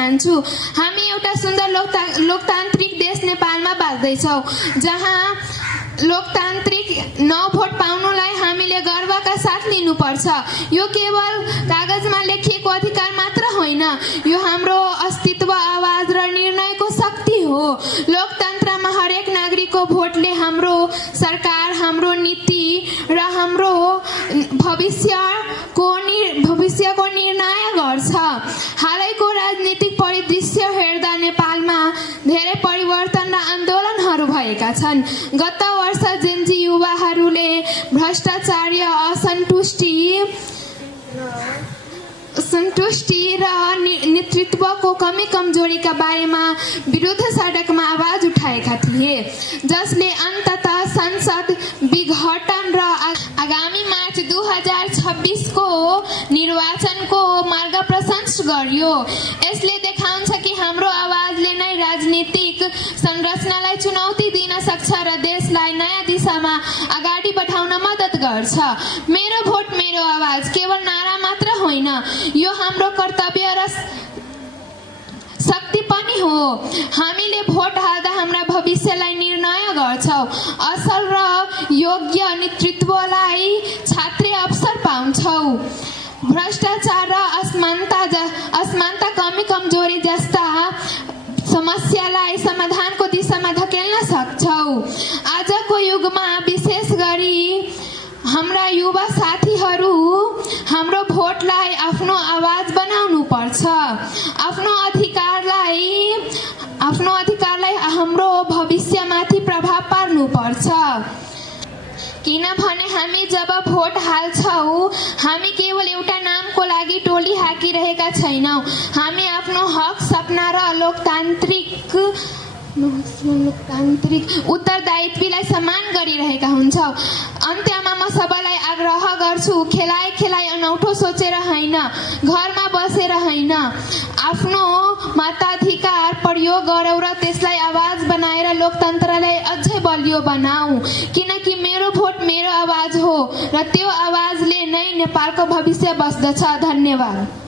चाहन्छु। हामी एउटा सुन्दर लोकतान्त्रिक देश नेपालमा बाँच्दैछौँ, जहाँ लोकतान्त्रिक भोट पाउनुलाई हामीले गर्वका साथ लिनुपर्छ। यो केवल कागजमा लेखिएको अधिकार मात्र होइन, यो हाम्रो अस्तित्व, आवाज र निर्णयको शक्ति हो। लोकतन्त्रमा हरेक नागरिकको भोटले हाम्रो सरकार, हाम्रो नीति र हाम्रो भविष्यको निर्णय गर्छ। हालैको राजनीतिक परिदृश्य हेर्दा नेपालमा धेरै परिवर्तन र आन्दोलनहरू भएका छन्। गत वर्ष जेनजी युवाहरूले भ्रष्टाचार, असन्तुष्टि र नेतृत्वको कमी कमजोरीका बारेमा विरुद्ध सडकमा आवाज उठाएका थिए, जसले अन्ततः संसद विघटन र आगामी मार्च 2026 को निर्वाचनको मार्ग प्रशस्त गर्यो। यसले देखाउँछ कि हाम्रो आवाजले नै राजनीतिक संरचनालाई चुनौती दिन सक्छ र देशलाई नयाँ दिशामा अगाडि बढाउन मद्दत गर्छ। मेरो भोट मेरो आवाज केवल नारा मात्र होइन, यो हाम्रो कर्तव्य र शक्ति पनि हो। हामीले भोट हाल्दा हाम्रा भविष्यलाई निर्णय गर्छौँ। असल र योग्य नेतृत्वलाई छात्रे अवसर पाउँछौँ। भ्रष्टाचार र असमानता, कमी कमजोरी जस्ता समस्यालाई समाधानको दिशामा धकेल्न सक्छौँ। आजको युगमा विशेष गरी हाम्रा युवा साथीहरू हाम्रो भोटलाई आफ्नो आवाज बनाउनु पर्छ। आफ्नो अधिकारलाई हाम्रो भविष्यमाथि प्रभाव पार्नु पर्छ। किनभने हामी जब भोट हाल्छौँ, हामी केवल एउटा नामको लागि टोली हाकिरहेका छैनौँ। हामी आफ्नो हक, सपना र लोकतान्त्रिक उत्तरदायित्वलाई सम्मान गरिरहेका हुन्छौँ। अन्त्यमा म सबैलाई आग्रह गर्छु, खेलाइ अनौठो सोचेर होइन, घरमा बसेर होइन, आफ्नो मताधिकार प्रयोग गरौँ र त्यसलाई आवाज बनाएर लोकतन्त्रलाई अझै बलियो बनाऊ। किनकि मेरो भोट मेरो आवाज हो र त्यो आवाजले नै नेपालको भविष्य बस्दछ। धन्यवाद।